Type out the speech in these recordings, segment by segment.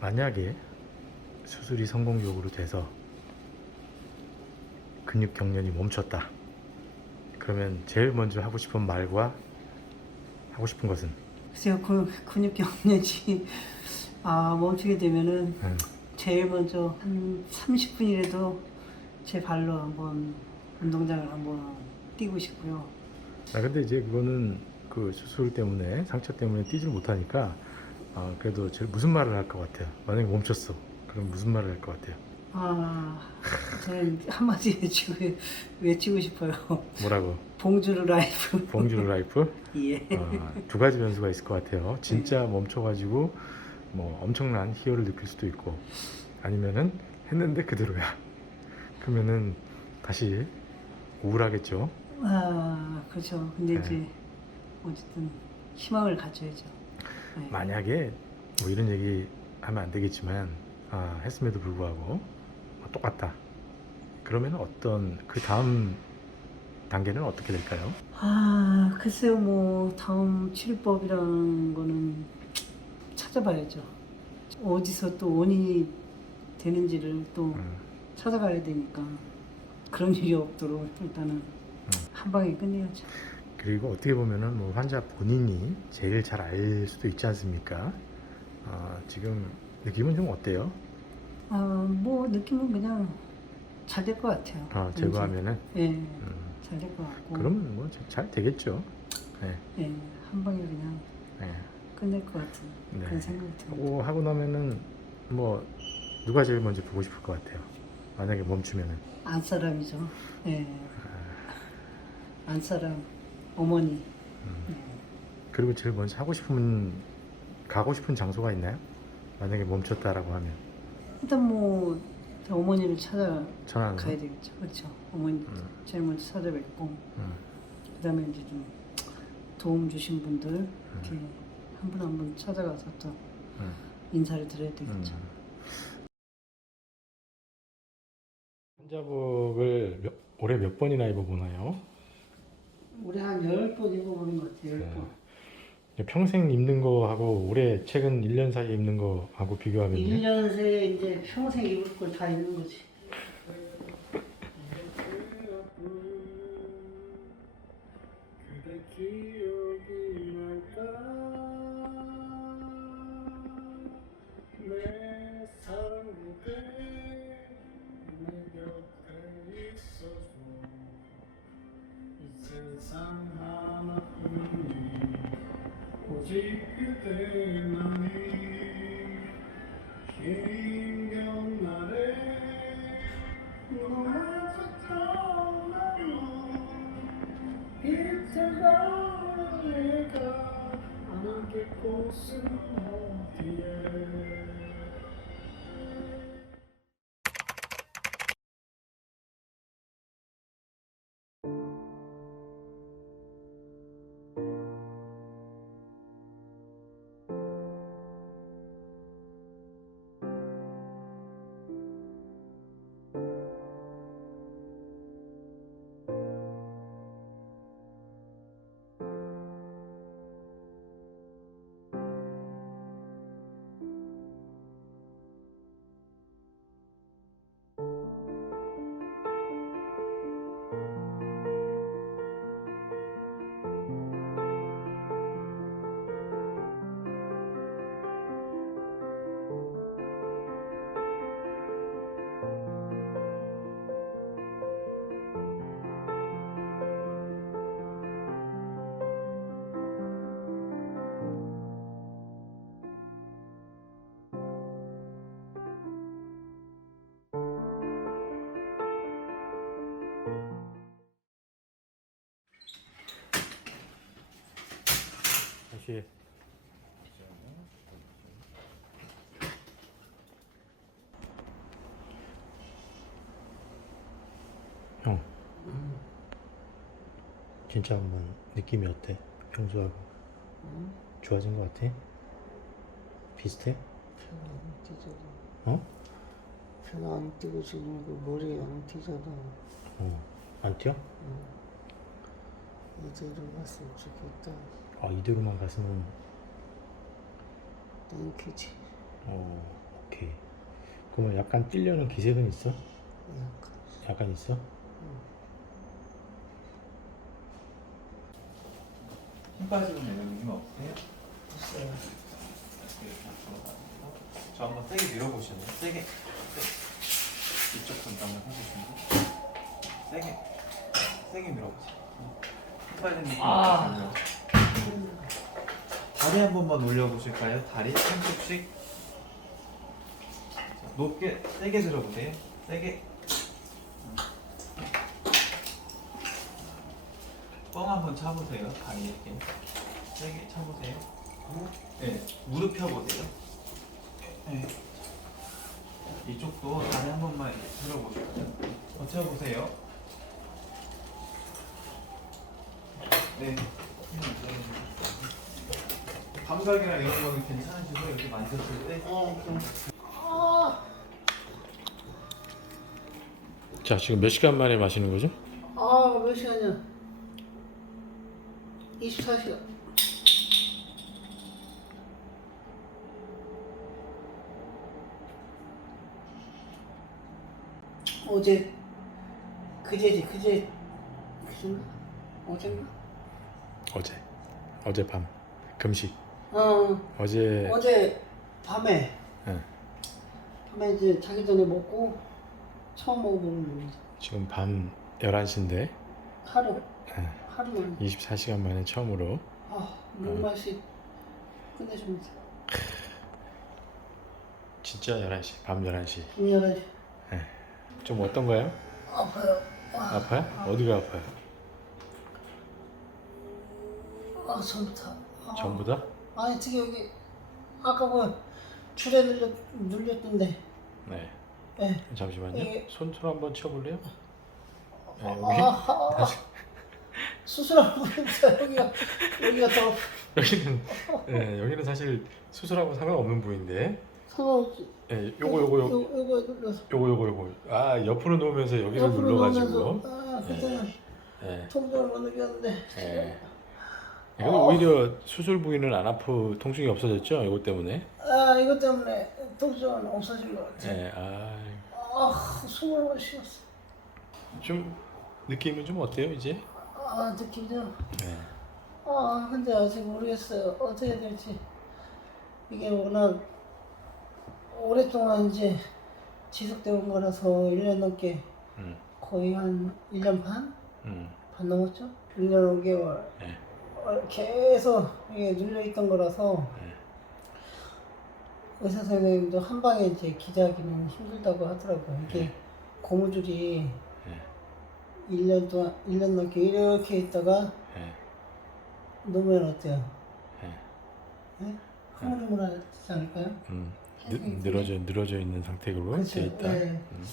만약에 수술이 성공적으로 돼서 근육 경련이 멈췄다. 그러면 제일 먼저 하고 싶은 말과 하고 싶은 것은 글쎄요, 그 근육 경련이 아, 멈추게 되면은 음, 제일 먼저 한 30분이라도 제 발로 한번 운동장을 한번 뛰고 싶고요. 아 근데 이제 그거는 그 수술 때문에 상처 때문에 뛰질 못하니까 아, 그래도 제일 무슨 말을 할 것 같아요. 만약에 멈췄어. 그럼 무슨 말을 할 것 같아요. 아, 저는 한마디 외치고, 외치고 싶어요. 뭐라고? 봉주르 라이프. 봉주르 라이프? 예. 어, 두 가지 변수가 있을 것 같아요. 진짜 멈춰가지고 뭐 엄청난 희열을 느낄 수도 있고 아니면은 했는데 그대로야. 그러면은 다시 우울하겠죠. 아, 그렇죠. 근데 네. 이제 어쨌든 희망을 가져야죠. 네. 만약에 뭐 이런 얘기 하면 안 되겠지만 아, 했음에도 불구하고 뭐 똑같다. 그러면 어떤 그 다음 단계는 어떻게 될까요? 아, 글쎄요, 뭐, 다음 치료법이라는 거는 찾아봐야죠. 어디서 또 원인이 되는지를 또 음, 찾아가야 되니까 그런 일이 없도록 일단은 한 방에 끝내야죠. 그리고 어떻게 보면은 뭐 환자 본인이 제일 잘 알 수도 있지 않습니까? 아, 지금 느낌은 좀 어때요? 아, 뭐, 느낌은 그냥 잘 될 것 같아요. 아, 제거하면은 예, 음, 잘 될 것 같고. 그러면 뭐 잘 되겠죠. 네, 예, 한 방에 그냥 네. 끝낼 것 같은 네. 그런 생각이 듭니다. 그거 하고 나면은 뭐 누가 제일 먼저 보고 싶을 것 같아요. 만약에 멈추면은 안 사람이죠. 예. 안 사람 어머니. 음. 예. 그리고 제일 먼저 하고 싶은 가고 싶은 장소가 있나요? 만약에 멈췄다라고 하면 일단 뭐 어머니를 찾아가야 전화는 되겠죠. 그렇죠. 어머니 음. 제일 먼저 찾아뵙고 음, 그다음에 이제 좀 도움 주신 분들 이렇게 한 분 한 분 찾아가서 또 음, 인사를 드려야 음. 되겠죠. 환자복을 몇- 올해 몇 번이나 입어보나요? 우리 한 열 번 입어보는 것 같아요. 열 네. 번. 평생 입는 거하고 올해 최근 1년 사이에 입는 거하고 비교하면요? 1년 새에 이제 평생 입을 걸 다 입는 거지. 상 하나뿐인 오직 그대만이 힘겨운 날에 너마저 떠나면 이태가 내가 안길 곳은 다시 형 진짜 한번 느낌이 어때? 평소하고 응? 좋아진 것 같아? 비슷해? 편안 뛰잖아. 어? 편안 뛰고 지금 그 머리 안 뛰잖아. 어. 안 뛰어? 이대로 갔으면 좋겠다. 아 이대로만 갔으면 땡큐지. 어 오케이. 그러면 약간 뛰려는 기색은 있어? 약간. 약간 있어? 힘 빠지는 내는 힘 없으세요? 있어요. 저 한번 세게 밀어보시나요? 세게 세- 이쪽 손 한번 해보시고 세게 세게 밀어보세요 힘 빠지는 느낌 아. 없으세요? 다리 한 번만 올려보실까요? 다리 한쪽씩 자, 높게 세게 들어보세요 세게 뻥 한번 차보세요 다리 이렇게 세게 차보세요 네 무릎 펴보세요 네. 이쪽도 다리 한 번만 들어보실까요? 버텨보세요. 네. 감각이랑 이런 거는 괜찮으시고 이렇게 만졌을 때 아, 좀. 자 지금 몇 시간 만에 마시는 거죠? 아, 몇 시간이야? 24시간. 어제 그제지 그제 그제인가? 어젠가? 어제. 어젯밤. 금식. 어. 어제 어제 밤에. 예, 밤에 이제 자기 전에 먹고 처음 먹어보는 겁니다. 지금 밤 11시인데? 하루. 예, 하루만 24시간 만에 처음으로. 아 물맛이 끝내줍니다. 진짜 11시 밤 11시. 미안해 좀 어떤가요? 아파요. 아, 아파요? 어디가 아파요? 아 전부터. 아, 전부 다? 아니 특히 여기 아까 그 줄에 눌렸 눌렸던데. 네. 예. 잠시만요. 이게- 손톱 한번 쳐볼래요? 네, 여기. 아, 아, 아, 다시. 수술하고 여기가 여기가 더. 여기는 네, 여기는 사실 수술하고 상관없는 부위인데. 상관없지. 예, 요거 요거 요, 요거 눌러서. 요거 요거 요거. 아 옆으로 놓으면서 여기를 옆으로 눌러가지고. 넣으면서. 아 그때는 예, 통증을 못 느꼈는데. 예. 이건 오히려 수술 부위는 안 아프 통증이 없어졌죠 이것 때문에 아 이것 때문에 통증은 없어진 것 같아. 예, 아, 아 숨을 못 쉬었어. 좀 느낌은 좀 어때요 이제? 아 느낌이요. 예. 아 근데 아직 모르겠어요. 어떻게 해야 될지. 이게 워낙 오랫동안 이제 지속되어 온 거라서 1년 넘게 음, 거의 한 1년 반? 음, 반 넘었죠? 1년 5개월. 네. 어, 계속 이게 눌려 있던 거라서 네. 의사 선생님도 한 방에 이제 기자하기는 힘들다고 하더라고요. 이게 네. 고무줄이 네. 1년 동안, 1년 넘게 이렇게 있다가 예, 놓으면 어때요? 예. 네? 흐물흐물하지 않을까요? 음, 느, 늘어져 늘어져 있는 상태로 그렇죠. 돼 있다. 네. 음,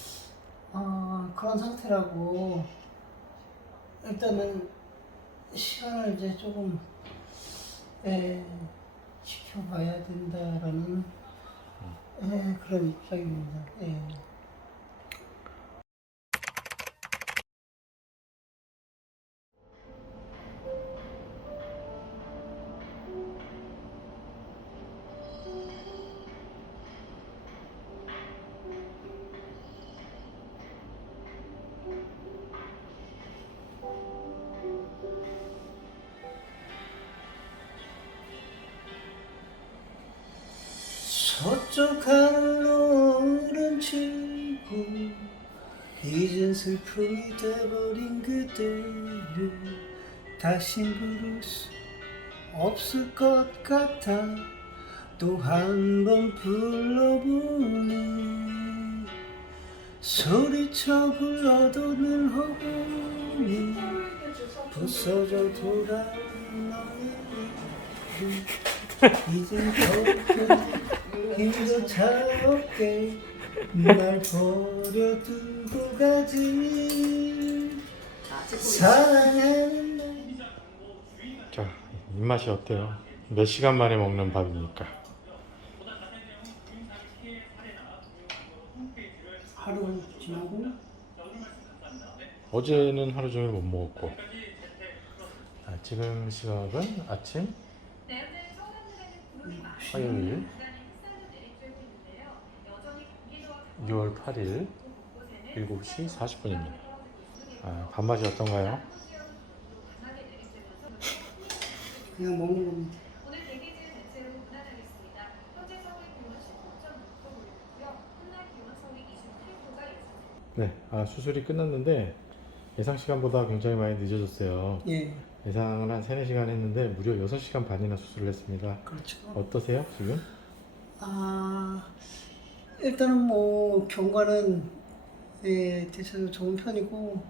아, 그런 상태라고 일단은 시간을 이제 조금 예, 지켜봐야 된다라는 예, 그런 입장입니다. 예. 서쪽 하늘로 오름치고 이젠 슬픔이 돼버린 그대를 다시 부를 수 없을 것 같아. 또 한 번 불러보네 소리쳐 불러도 늘 허공이 부서져 돌아오는 너의 이젠 더큰 힘도 차갑게 날 버려두고 가지 사랑하는 날자 입맛이 어때요? 몇 시간 만에 먹는 밥이니까. 하루 지나고 어제는 하루 종일 못 먹었고. 아, 지금 시각은 아침 화요일 6월 8일 7시 40분입니다. 아, 밥맛이 어떤가요? 그냥 먹는 겁니다. 오늘 대기질 대체로 무난하겠습니다. 현재 서울의 기온은 19.6도 보이고요. 한낮 기온 서울이 28도가 예상됩니다. 네, 아, 수술이 끝났는데 예상 시간보다 굉장히 많이 늦어졌어요. 예, 예상은 한 3, 4시간 했는데 무려 6시간 반이나 수술을 했습니다. 그렇죠. 어떠세요, 지금? 아 일단은 뭐 경과는 예, 대체로 좋은 편이고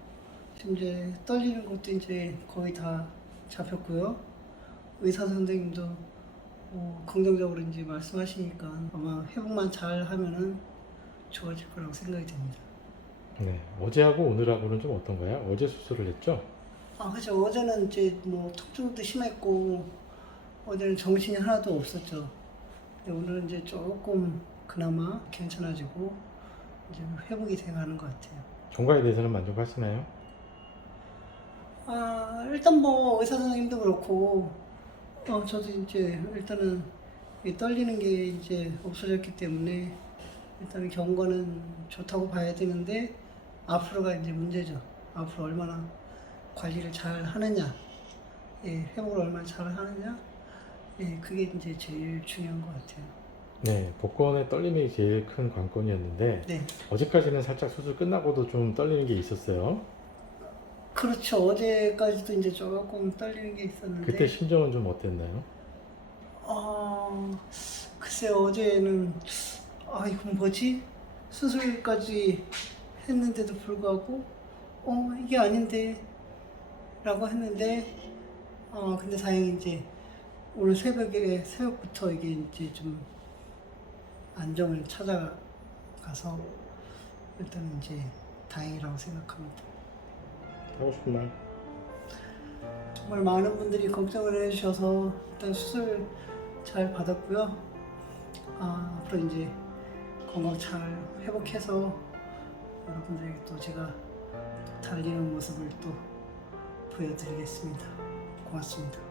지금 이제 떨리는 것도 이제 거의 다 잡혔고요. 의사 선생님도 뭐 긍정적으로 이제 말씀하시니까 아마 회복만 잘 하면은 좋아질 거라고 생각이 됩니다. 네, 어제하고 오늘하고는 좀 어떤가요? 어제 수술을 했죠? 아 그죠 어제는 이제 뭐 통증도 심했고 어제는 정신이 하나도 없었죠. 근데 오늘은 이제 조금 그나마 괜찮아지고 이제 회복이 돼가는 것 같아요. 경과에 대해서는 만족하시나요? 아 일단 뭐 의사 선생님도 그렇고 어 저도 이제 일단은 이 떨리는 게 이제 없어졌기 때문에 일단은 경과는 좋다고 봐야 되는데 앞으로가 이제 문제죠. 앞으로 얼마나 관리를 잘 하느냐, 예, 회복을 얼마나 잘 하느냐, 예, 그게 이제 제일 중요한 것 같아요. 네, 복권의 떨림이 제일 큰 관건이었는데 네, 어제까지는 살짝 수술 끝나고도 좀 떨리는 게 있었어요. 그렇죠. 어제까지도 이제 조금 떨리는 게 있었는데. 그때 심정은 좀 어땠나요? 아, 글쎄 어제는 아 이건 뭐지? 수술까지 했는데도 불구하고 어 이게 아닌데 라고 했는데 어 근데 다행히 이제 오늘 새벽에 새벽부터 이게 이제 좀 안정을 찾아가서 일단 이제 다행이라고 생각합니다. 하고 싶은 말? 정말 많은 분들이 걱정을 해주셔서 일단 수술 잘 받았고요. 아, 앞으로 이제 건강 잘 회복해서 여러분들에게 또 제가 달리는 모습을 또 보여드리겠습니다. 고맙습니다.